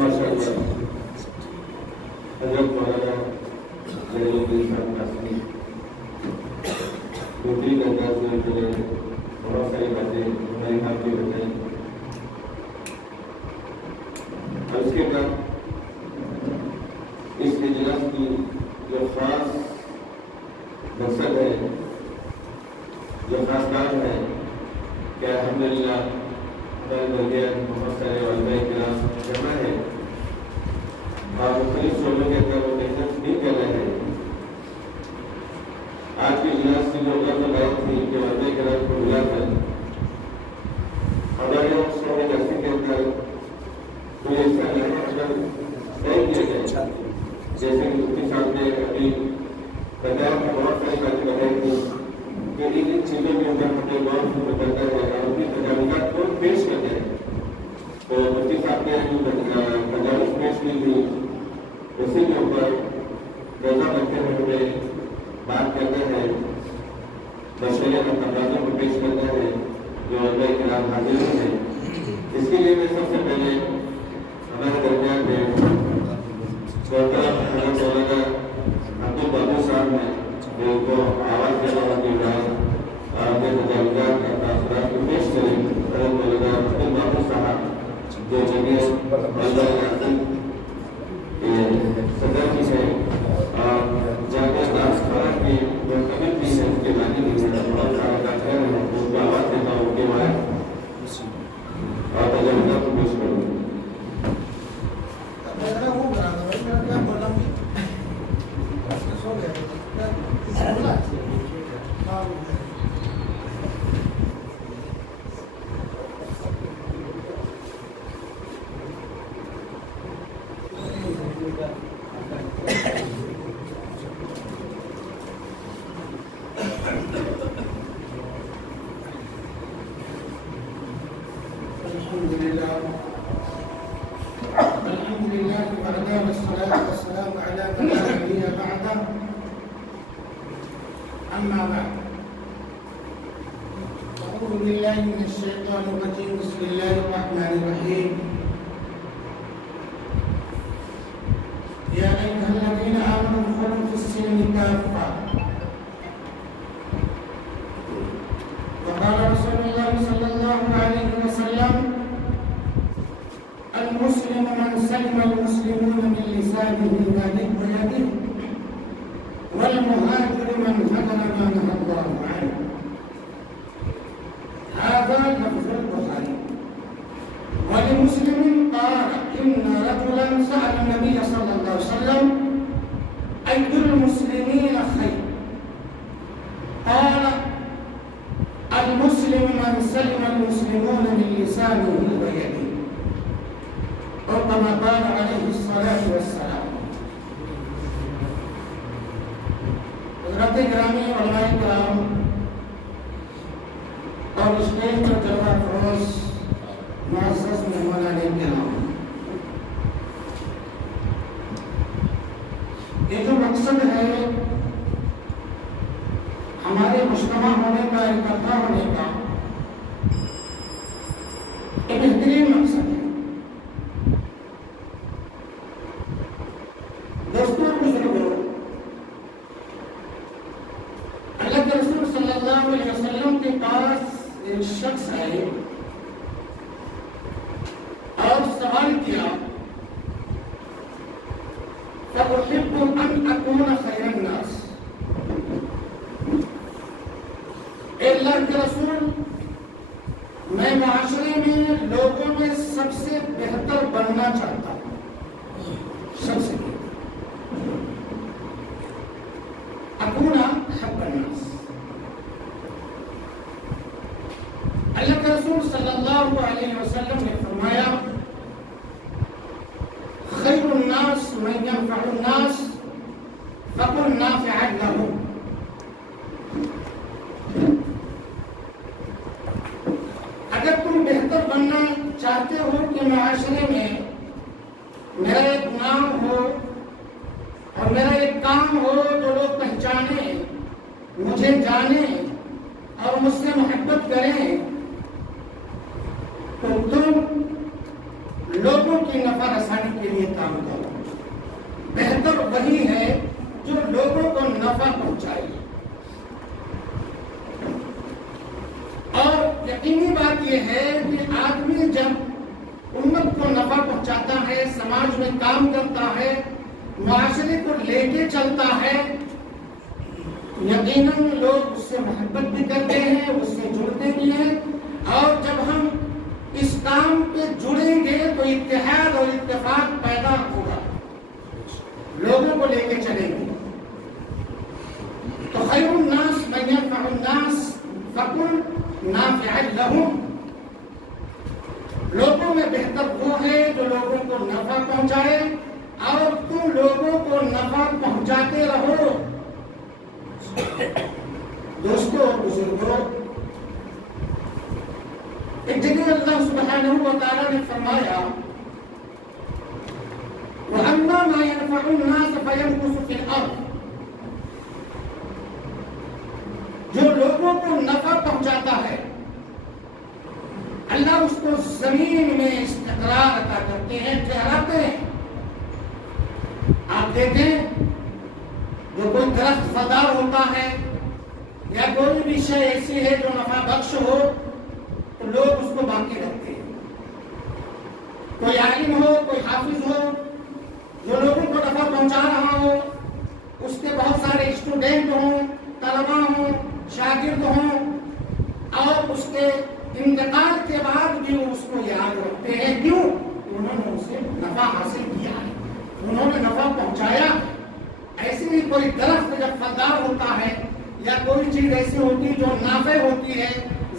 حضرت مولانا جلیل الدین صاحب قاسمی بہترین انداز میں انہوں نے بہت ساری باتیں ہمارے حال میں بتائیں، اور اس کے بعد اس اجلاس کی جو خاص مقصد ہے، جو خاص کام ہے کہ الحمدللہ ہمارے درمیان بہت سارے علماء کرام جمع ہے اور مختلف شعبوں کے اندر وہ محنت بھی کر رہے ہیں۔ آج کے اجلاس کی جو بات تھی کہ علماء کرام کو ملا کر ہمارے شعبے جیسے کے اندر کوئی ایسا عمل طے کیا جائے، جیسے کہ مفتی صاحب نے ابھی بتایا کہ بہت ساری باتیں بتائی تھی کہ ان چیزوں کے اوپر ہمیں غور سے بتاتا ہے اور اپنی تجاویزات کو پیش کرتے ہیں۔ تو مفتی صاحب نے جو تجاویز پیش کی تھی اسی کے اوپر روزہ رکھتے ہوئے ہمیں بات کرنا ہے، مشورے اور تقاضوں کو پیش کرنا ہے جو علماء کرام حاضر ہیں۔ اس کے لیے میں سب سے پہلے ہمارے درمیان میں محترم حضرت مولانا عبدالبابو صاحب ہیں جو کو آواز کے بعد کی رائے اور اپنے تجاویزات اور تاثرات کو پیش کریں۔ حضرت مولانا عبدالبابو صاحب جو جمعیت علماء صدر بھی ہے اور جامعہ دارالسلام کی مرتبط بھی ہے، اس کے بارے میں بہت سارا کام کر رہے ہیں، اس کو آواز دیتا ہوں کہ میں اور تجاویزات کو پیش کروں۔ أما بعد أعوذ بالله من الشيطان الرجيم بسم الله الرحمن الرحيم يا أيها الذين آمنوا ادخلوا في السلم كافة وقال رسول الله صلى الله عليه وسلم المسلم من سلم المسلمون من لسانه ويده والمهاجر من هجر ما نهى الله عنه. هذا لفظ البخاري. ولمسلم قال إن رجلا سأل النبي صلى الله عليه وسلم أي المسلمين خير؟ قال المسلم من سلم المسلمون من لسانه ويده، أو كما قال عليه الصلاة والسلام۔ حضرت گرامی علماء کرام اور اسٹیج پر جلوہ فروز معزز مہمانان کرام، یہ جو مقصد ہے ہمارے مجتمع ہونے کا، اکٹھا ہونے کا، ایک بہترین مقصد ہے۔ دوستوں بزرگوں، اللہ کے رسول صلی اللہ علیہ وسلم کے پاس ایک شخص آئے اور سوال کیا فَأُحِبُّ أَنْ أَكُونَ خَيْرَ النَّاسِ، اے اللہ کے رسول، میں معاشرے میں لوگوں میں سب سے بہتر بننا چاہتا ہوں، سب سے اکون حب الناس۔ اللہ کے رسول صلی اللہ علیہ وسلم نے فرمایا خیر الناس من ينفع الناس فكن نافعا لهم۔ اگر تم بہتر بننا چاہتے ہو کہ معاشرے میں میرا ایک نام ہو اور میرا ایک کام ہو جو لوگ پہچانے، مجھے جانے اور مجھ سے محبت کریں، تو تم لوگوں کی نفع رسانی کے لیے کام کرو. بہتر وہی ہے جو لوگوں کو نفع پہنچائے. اور یقینی بات یہ ہے کہ آدمی جب امت کو نفع پہنچاتا ہے، سماج میں کام کرتا ہے، معاشرے کو لے کے چلتا ہے، یقیناً لوگ اس سے محبت بھی کرتے ہیں، اس سے جڑتے بھی ہیں. اور جب ہم اس کام پہ جڑیں گے تو اتحاد اور اتفاق پیدا ہوگا، لوگوں کو لے کے چلیں گے. تو خیر الناس من ينفع الناس فكن نافعا لهم. لوگوں میں بہتر وہ ہے جو لوگوں کو نفع پہنچائے، اور تم لوگوں کو نفع پہنچاتے رہو. دوستو اور بزرگوں، ایک جگہ اللہ سبحانہ و تعالیٰ نے فرمایا وَأَمَّا مَا يَنْفَعُ النَّاسَ فَيَمْكُثُ فِي الْأَرْضِ. جو لوگوں کو نفع پہنچاتا ہے اللہ اس کو زمین میں استقرار عطا کرتے ہیں، ٹھہراتے ہیں. آپ دیکھیں جو کوئی درخت پھلدار ہوتا ہے یا کوئی بھی شے ایسی ہے جو نفع بخش ہو تو لوگ اس کو باقی رکھتے ہیں. کوئی عالم ہو، کوئی حافظ ہو جو لوگوں کو نفع پہنچا رہا ہو، اس کے بہت سارے اسٹوڈنٹ ہوں، طلبا ہوں، شاگرد ہوں، اور اس کے انتقال کے بعد بھی اس کو یاد رکھتے ہیں. کیوں؟ انہوں نے اسے نفع حاصل کیا ہے، انہوں نے نفع پہنچایا. ایسے ہی کوئی درخت جب پھلدار ہوتا ہے یا کوئی چیز ایسی ہوتی جو نافع ہوتی ہے،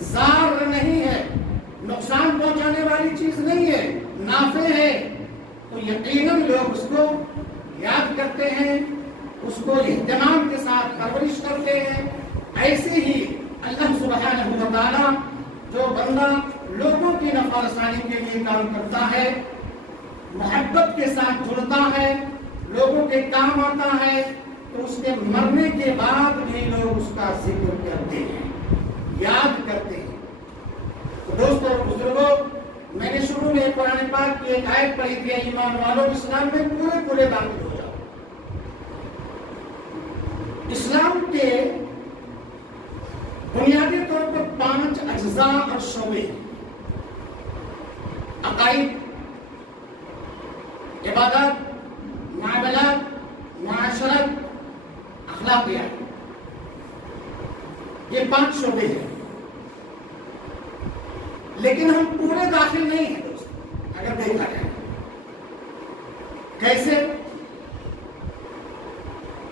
ضار نہیں ہے، نقصان پہنچانے والی چیز نہیں ہے، نافع ہے، تو یقیناً لوگ اس کو یاد کرتے ہیں، اس کو اہتمام کے ساتھ پرورش کرتے ہیں. ایسے ہی اللہ سبحانہ و تعالیٰ جو بندہ لوگوں کی نفع رسانی کے لیے کام کرتا ہے، محبت کے ساتھ جڑتا ہے، لوگوں کے کام آتا ہے، تو اس کے مرنے کے بعد بھی لوگ اس کا ذکر کرتے ہیں، یاد کرتے ہیں. تو دوستوں اور بزرگوں، میں نے شروع میں قرآن پاک کی ایک آیت پڑھی تھی، ایمان والوں اسلام میں پورے داخل ہو جاؤ. اسلام کے بنیادی طور پر 5 اجزاء اور شعبے ہیں: عقائد، عبادات، معاملات، معاشرت، اخلاقیات. یہ 5 شعبے ہیں. لیکن ہم پورے داخل نہیں ہیں دوست، اگر دیکھا جائے. کیسے؟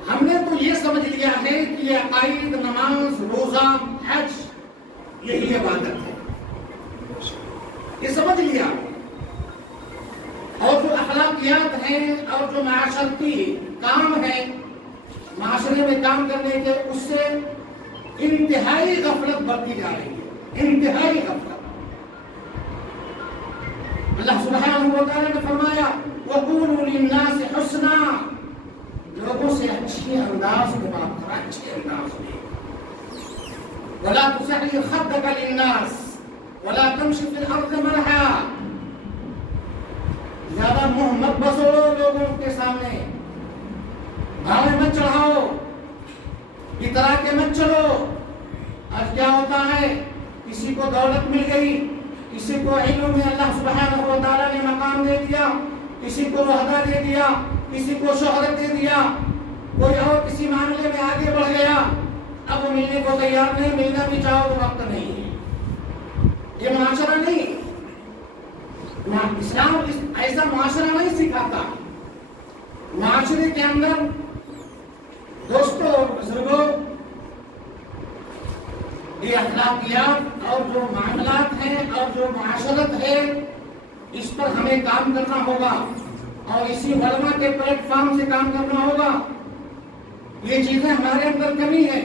ہم نے تو یہ سمجھ لیا ہے کہ یہ عقائد، نماز، روزہ، حج یہی عبادت ہے، یہ سمجھ لیا. اور جو اخلاقیات ہیں اور جو معاشرتی کام ہے، معاشرے میں کام کرنے کے، اس سے انتہائی غفلت برتی جا رہی ہے، انتہائی غفلت. اللہ سبحانہ و تعالیٰ نے فرمایا وَقُولُوا لِلنَّاسِ حُسْنًا. لوگوں سے اچھی انداز میں بات کرا، اچھے انداز میں. وَلَا تُسَعِّرْ خَدَّكَ لِلنَّاسِ وَلَا تَمْشِ فِي الْأَرْضِ مَرْحًا. زیادہ منہ مت بسوڑو لوگوں کے سامنے، بھاوے مت چڑھاؤ، اترا کے مت چلو. آج کیا ہوتا ہے، کسی کو دولت مل گئی، کسی کو علم میں اللہ سبحانہ و تعالیٰ نے مقام دے دیا، کسی کو عہدہ دے دیا، کسی کو شہرت دے دیا، کوئی اور کسی معاملے میں آگے بڑھ گیا، اب وہ ملنے کو تیار نہیں، ملنا بھی چاہو تو وقت نہیں ہے. یہ معاشرہ نہیں، اسلام ایسا معاشرہ نہیں سکھاتا. معاشرے کے اندر دوستوں اور بزرگوں، یہ اخلاقیات اور جو معاملات ہیں اور جو معاشرت ہے، اس پر ہمیں کام کرنا ہوگا، اور اسی علماء کے پلیٹ فارم سے کام کرنا ہوگا. یہ چیزیں ہمارے اندر کمی ہے،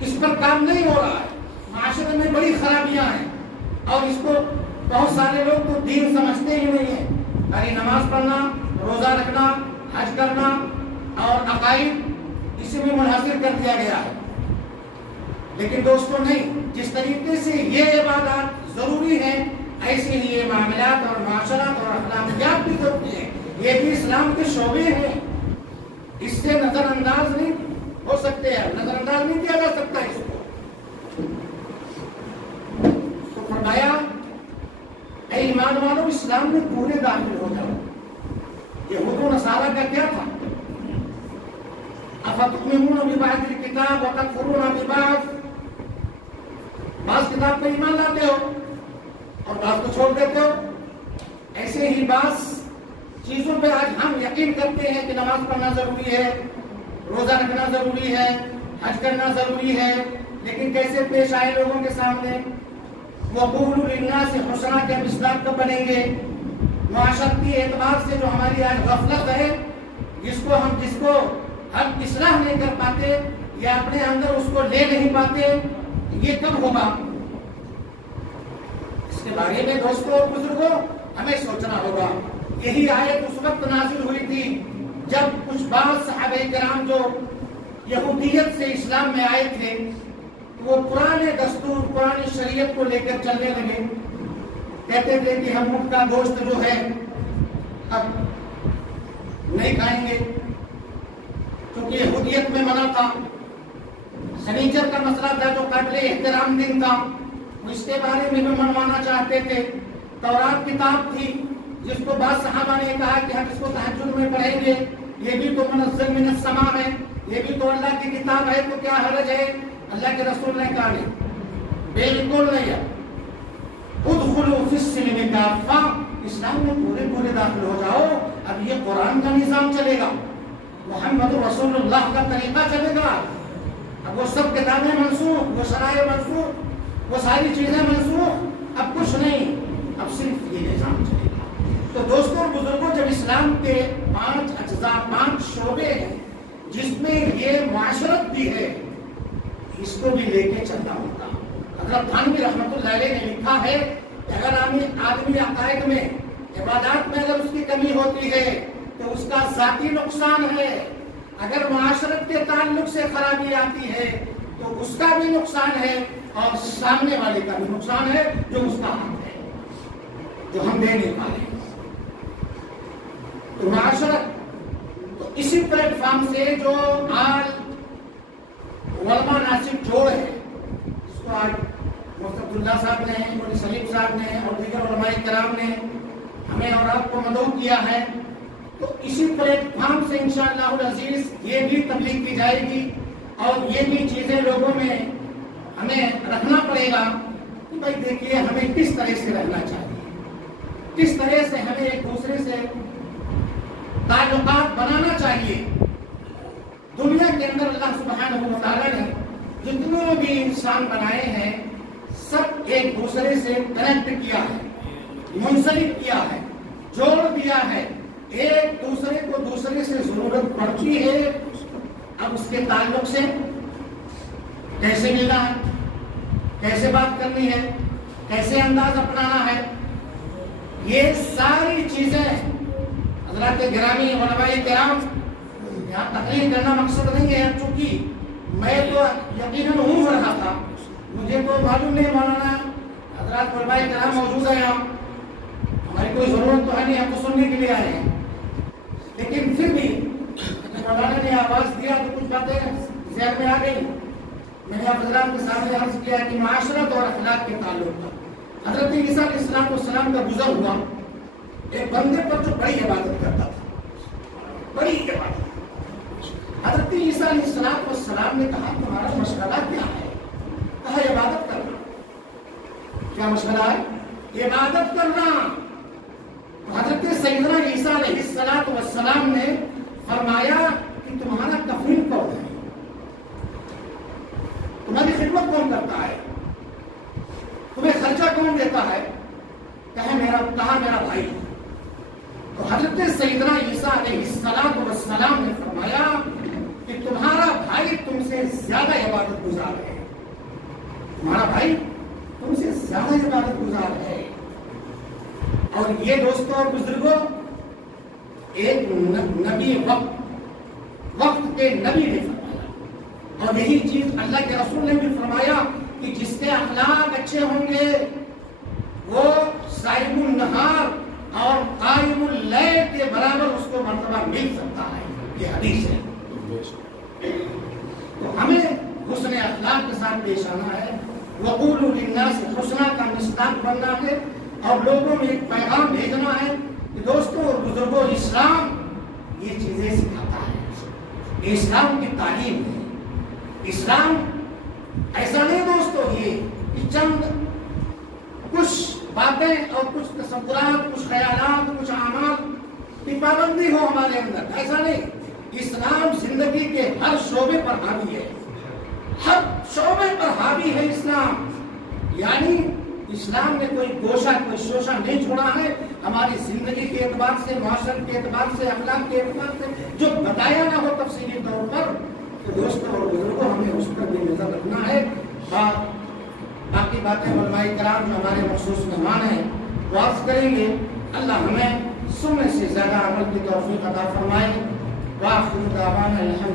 اس پر کام نہیں ہو رہا ہے. معاشرے میں بڑی خرابیاں ہیں، اور اس کو بہت سارے لوگ تو دین سمجھتے ہی نہیں ہیں. خالی نماز پڑھنا، روزہ رکھنا، حج کرنا اور عقائد اسی میں منحصر کر دیا گیا ہے. لیکن دوستوں نہیں، جس طریقے سے یہ عبادات ضروری ہیں، ایسے ہی یہ معاملات اور معاشرات اور اخلاقیات بھی ہوتی ہیں، یہ بھی اسلام کے شعبے ہیں، اس سے نظر انداز نہیں ہو سکتے ہیں، نظر انداز نہیں کیا جا سکتا اس کو۔ تو فرمایا اے ایمان والو اسلام میں پورے داخل ہو جاؤ۔ یہود و نصارہ کا کیا تھا؟ افتؤمنون ببعض الکتاب وتکفرون ببعض، بعض کتاب پر ایمان لاتے ہو اور بعض کو چھوڑ دیتے ہو۔ ایسے ہی بعض چیزوں پہ آج ہم یقین کرتے ہیں کہ نماز پڑھنا ضروری ہے، روزہ رکھنا ضروری ہے، حج کرنا ضروری ہے، لیکن کیسے پیش آئے لوگوں کے سامنے؟ وَقُولُوا لِلنَّاسِ حُسْنًا کے ہم اصلاح کب بنیں گے؟ معاشرتی اعتبار سے جو ہماری آج غفلت ہے، جس کو ہم اصلاح نہیں کر پاتے یا اپنے اندر اس کو لے نہیں پاتے، یہ کب ہوگا؟ اس کے بارے میں دوستوں اور بزرگوں ہمیں سوچنا ہوگا۔ یہی آیت اس وقت نازل ہوئی تھی جب کچھ بعض صحابہ کرام جو یہودیت سے اسلام میں آئے تھے، وہ پرانے دستور پرانی شریعت کو لے کر چلنے لگے، کہتے تھے کہ ہم اونٹ کا گوشت جو ہے اب نہیں کھائیں گے کیونکہ یہودیت میں منع تھا۔ سنیچر کا مسئلہ تھا جو قابل احترام دن تھا، وہ اس کے بارے میں بھی منوانا چاہتے تھے۔ تورات کتاب تھی جس کو بعض صحابہ نے کہا کہ ہم اس کو تہجد میں پڑھیں گے، یہ بھی تو منزل من السماء ہے، یہ بھی تو اللہ کی کتاب ہے، تو کیا حرج ہے؟ اللہ کے رسول نے کہا نہیں، بالکل نہیں، ادخلوا فی السلم کافہ، اسلام میں پورے داخل ہو جاؤ۔ اب یہ قرآن کا نظام چلے گا، محمد رسول اللہ کا طریقہ چلے گا۔ اب وہ سب کتابیں منسوخ، وہ شرائع منسوخ، وہ ساری چیزیں منسوخ، اب کچھ نہیں، اب صرف یہ نظام چلے گا۔ تو دوستوں اور بزرگوں، جب اسلام کے 5 اجزاء 5 شعبے ہیں جس میں یہ معاشرت بھی ہے، اس کو بھی لے کے چلنا ہوگا۔ حضرت تھانوی رحمۃ اللہ علیہ نے لکھا ہے کہ اگر آدمی عقائد میں عبادات میں اگر اس کی کمی ہوتی ہے تو اس کا ذاتی نقصان ہے، اگر معاشرت کے تعلق سے خرابی آتی ہے تو اس کا بھی نقصان ہے اور سامنے والے کا بھی نقصان ہے جو اس کا حق ہے، جو ہم دے نہیں پا رہے۔ تو معاشرت تو اسی پلیٹ فارم سے جو آج علماء ناصر جوڑ ہے، جس کو آج مفتی عبداللہ صاحب نے، مفتی سلیم صاحب نے اور دیگر علماء کرام نے ہمیں اور آپ کو مدعو کیا ہے، تو اسی پلیٹ فارم سے انشاءاللہ العزیز یہ بھی تبلیغ کی جائے گی اور یہ بھی چیزیں لوگوں میں ہمیں رکھنا پڑے گا کہ بھائی دیکھیے ہمیں کس طرح سے رہنا چاہیے، کس طرح سے ہمیں ایک دوسرے سے تعلقات بنانا چاہیے۔ دنیا کے اندر اللہ سبحانہ و تعالیٰ نے جتنے بھی انسان بنائے ہیں سب ایک دوسرے سے کنیکٹ کیا ہے، منسلک کیا ہے، جوڑ دیا ہے۔ ایک دوسرے کو دوسرے سے ضرورت پڑتی ہے، اب اس کے تعلق سے کیسے ملنا ہے، کیسے بات کرنی ہے، کیسے انداز اپنانا ہے، یہ ساری چیزیں حضرات گرامی علماء کرام، یہاں تقریر کرنا مقصد نہیں ہے، چونکہ میں تو یقیناً ہوں رہا تھا، مجھے تو معلوم نہیں مولانا حضرات علماء کرام موجود ہیں یہاں، ہماری کوئی ضرورت تو ہے نہیں، ہم کو سننے کے لیے آئے ہیں، لیکن پھر بھی مولانا نے آواز دیا تو کچھ باتیں ذہن میں آ گئی۔ میں نے آپ حضرات کے سامنے عرض کیا کہ معاشرت اور اخلاق کے تعلق پر حضرت عیسیٰ علیہ السلام کا گزر ہوا، ایک بندے پر جو بڑی عبادت کرتا تھا، بڑی عبادت۔ حضرت عیسیٰ علیہ السلام نے کہا تمہارا مشغلہ کیا ہے؟ کہا عبادت کرنا۔ کیا مشغلہ ہے؟ عبادت کرنا۔ حضرت سیدنا عیسیٰ علیہ السلام نے فرمایا کہ تمہارا کفن کون ہے؟ تمہاری خدمت کون کرتا ہے؟ تمہیں خرچہ کون دیتا ہے؟ کہا میرا بھائی۔ تو حضرت سیدنا عیسیٰ علیہ السلام نے فرمایا کہ تمہارا بھائی تم سے زیادہ عبادت گزار ہے، تمہارا بھائی تم سے زیادہ عبادت گزار ہے۔ اور یہ دوستوں اور بزرگوں، ایک نبی وقت کے نبی نے فرمایا، اور یہی چیز اللہ کے رسول نے بھی فرمایا کہ جس کے اخلاق اچھے ہوں گے وہ النہار اور قائم اللیل کے برابر اس کو مرتبہ مل سکتا ہے. یہ حدیث ہے. تو ہمیں حسن اخلاق کے ساتھ پیش آنا ہے. وقولوا للناس حسنا کا مصداق بننا ہے اور لوگوں میں ایک پیغام بھیجنا ہے کہ دوستوں اور بزرگوں، اسلام یہ چیزیں سکھاتا ہے. اسلام کی تعلیم ہے. اسلام ایسا نہیں دوستو یہ کہ چند کچھ باتیں اور کچھ تصورات، کچھ خیالات، کچھ اعمال کی پابندی ہو ہمارے اندر. ایسا نہیں. اسلام زندگی کے ہر شعبے پر حاوی ہے. ہر شعبے پر حاوی ہے اسلام. یعنی اسلام نے کوئی گوشہ، کوئی شوشہ نہیں چھوڑا ہے. ہماری زندگی کے اعتبار سے، معاشرت کے اعتبار سے، اخلاق کے اعتبار سے جو بتایا نہ ہو تفصیلی طور پر، تو دوستوں اور بزرگوں ہمیں اس پر بھی نظر رکھنا ہے. باقی باتیں علماء کرام جو ہمارے مخصوص مہمان ہیں وہ عرض کریں گے. اللہ ہمیں سننے سے زیادہ عمل کی توفیق عطا فرمائے. وآخر دعوانا الحمد